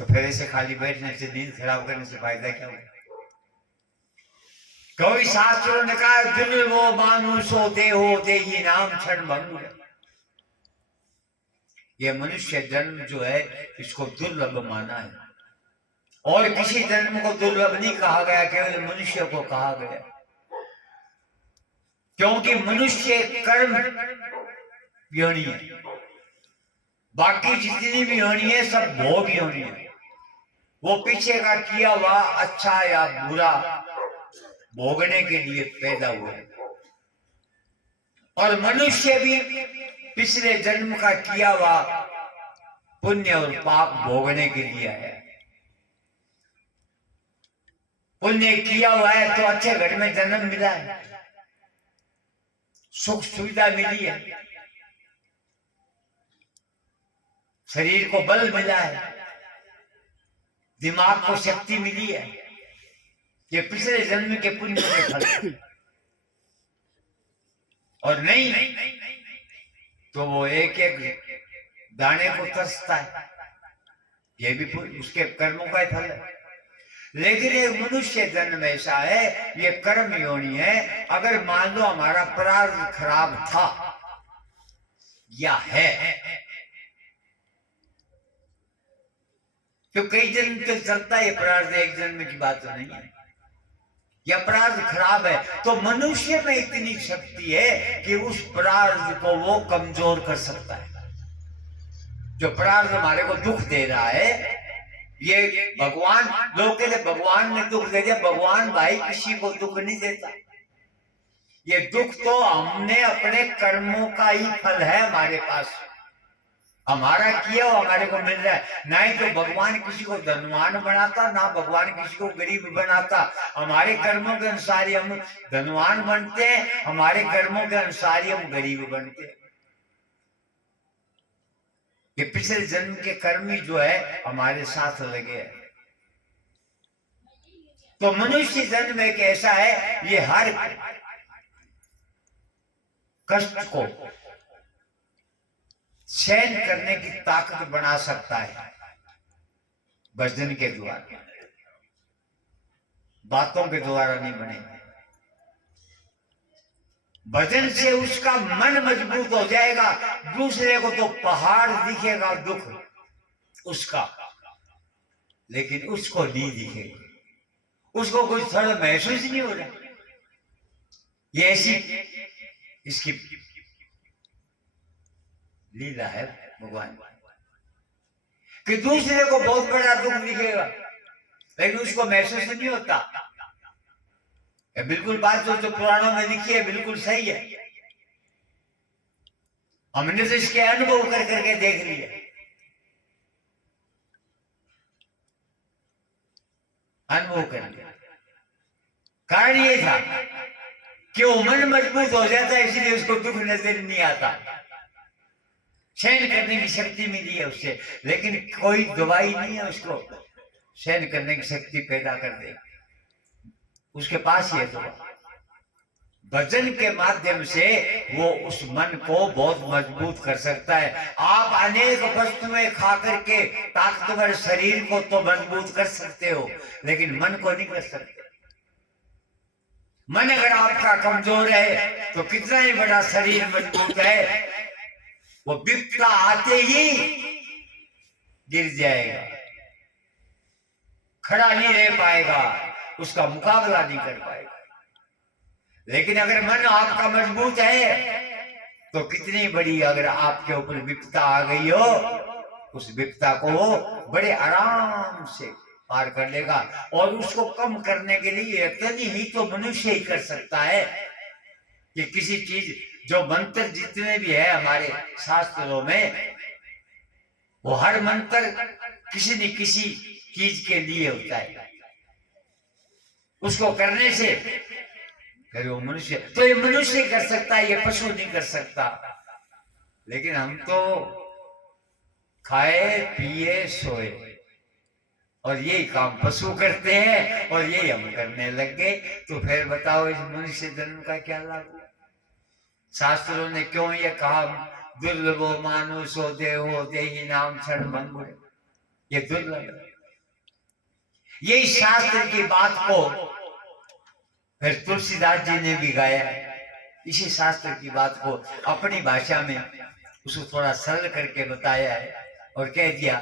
तो फिर ऐसे खाली बैठने से, नींद खराब करने से फायदा क्या होगा? कोई शास्त्रों ने कहा दुर्लभो मानुषो देहो देहि नाम क्षण भंगुर। ये मनुष्य जन्म जो है इसको दुर्लभ माना है, और किसी जन्म को दुर्लभ नहीं कहा गया, केवल मनुष्य को कहा गया। क्योंकि मनुष्य कर्म योनि है, बाकी जितनी भी योनि है सब भोग योनि है। वो पीछे का किया हुआ अच्छा या बुरा भोगने के लिए पैदा हुए, और मनुष्य भी पिछले जन्म का किया हुआ पुण्य और पाप भोगने के लिए आया। पुण्य किया हुआ है तो अच्छे घर में जन्म मिला है, सुख सुविधा मिली है, शरीर को बल मिला है, दिमाग को शक्ति मिली है। ये पिछले जन्म के पुण्य के फल। और नहीं तो वो एक एक दाने को तरसता है, ये भी उसके कर्मों का ही फल है। लेकिन एक मनुष्य जन्म ऐसा है, ये कर्म योनि है। अगर मान लो हमारा प्रारब्ध खराब था या है, तो कई जन्म तक चलता है प्रारब्ध, एक जन्म की बात तो नहीं है। या प्रारब्ध खराब है तो मनुष्य में इतनी शक्ति है कि उस प्रारब्ध को वो कमजोर कर सकता है। जो प्रारब्ध हमारे को दुख दे रहा है, ये भगवान, लोग कहते भगवान ने दुख दे दिया। भगवान भाई किसी को दुख नहीं देता। ये दुख तो हमने अपने कर्मों का ही फल है। हमारे पास हमारा किया वो हमारे को मिल रहा है। ना ही तो भगवान किसी को धनवान बनाता, ना भगवान किसी को गरीब बनाता। हमारे कर्मों के अनुसार ही हम धनवान बनते हैं, हमारे कर्मों के अनुसार ही हम गरीब बनते हैं। ये पिछले जन्म के कर्म ही जो है हमारे साथ लगे हैं। तो मनुष्य जन्म एक ऐसा है, ये हर कष्ट को सहन करने की ताकत बना सकता है भजन के द्वारा, बातों के द्वारा नहीं बनेगा। भजन से उसका मन मजबूत हो जाएगा। दूसरे को तो पहाड़ दिखेगा दुख उसका, लेकिन उसको नहीं दिखेगा, उसको कुछ थोड़ा महसूस नहीं हो रहा। ये ऐसी इसकी लीला है भगवान कि दूसरे को बहुत बड़ा दुख दिखेगा, लेकिन उसको महसूस नहीं होता। बिल्कुल बात जो पुराणों में लिखी है बिल्कुल सही है। हमने तो इसके अनुभव कर करके देख लिया। अनुभव कर लिया। कारण ये था कि वो मन मजबूत हो जाता है, इसलिए उसको दुख नजर नहीं आता। सहन करने की शक्ति मिली है उससे, लेकिन कोई दवाई नहीं है उसको सहन करने की शक्ति पैदा कर दे। उसके पास ये दवा भजन के माध्यम से वो उस मन को बहुत मजबूत कर सकता है। आप अनेक वस्तुएं खा करके ताकतवर शरीर को तो मजबूत कर सकते हो, लेकिन मन को नहीं कर सकते। मन अगर आपका कमजोर है तो कितना ही बड़ा शरीर मजबूत है, वो विपदा आते ही गिर जाएगा, खड़ा नहीं रह पाएगा, उसका मुकाबला नहीं कर पाएगा। लेकिन अगर मन आपका मजबूत है तो कितनी बड़ी अगर आपके ऊपर विपदा आ गई हो, उस विपदा को बड़े आराम से पार कर लेगा। और उसको कम करने के लिए इतनी ही तो मनुष्य ही कर सकता है कि किसी चीज, जो मंत्र जितने भी है हमारे शास्त्रों में, वो हर मंत्र किसी न किसी चीज के लिए होता है। उसको करने से फिर वो मनुष्य, तो ये मनुष्य कर सकता है, ये पशु नहीं कर सकता। लेकिन हम तो खाए पिए सोए और यही काम पशु करते हैं और यही हम करने लग गए। तो फिर बताओ इस मनुष्य जन्म का क्या लाभ हुआ? शास्त्रों ने क्यों ये कहा दुर्लभो मानुषो देहो देहि नाम क्षण भंगुर। ये दुर्लभ है। यही शास्त्र की बात को फिर तुलसीदास जी ने भी गाया है। इसी शास्त्र की बात को अपनी भाषा में उसको थोड़ा सरल करके बताया है और कह दिया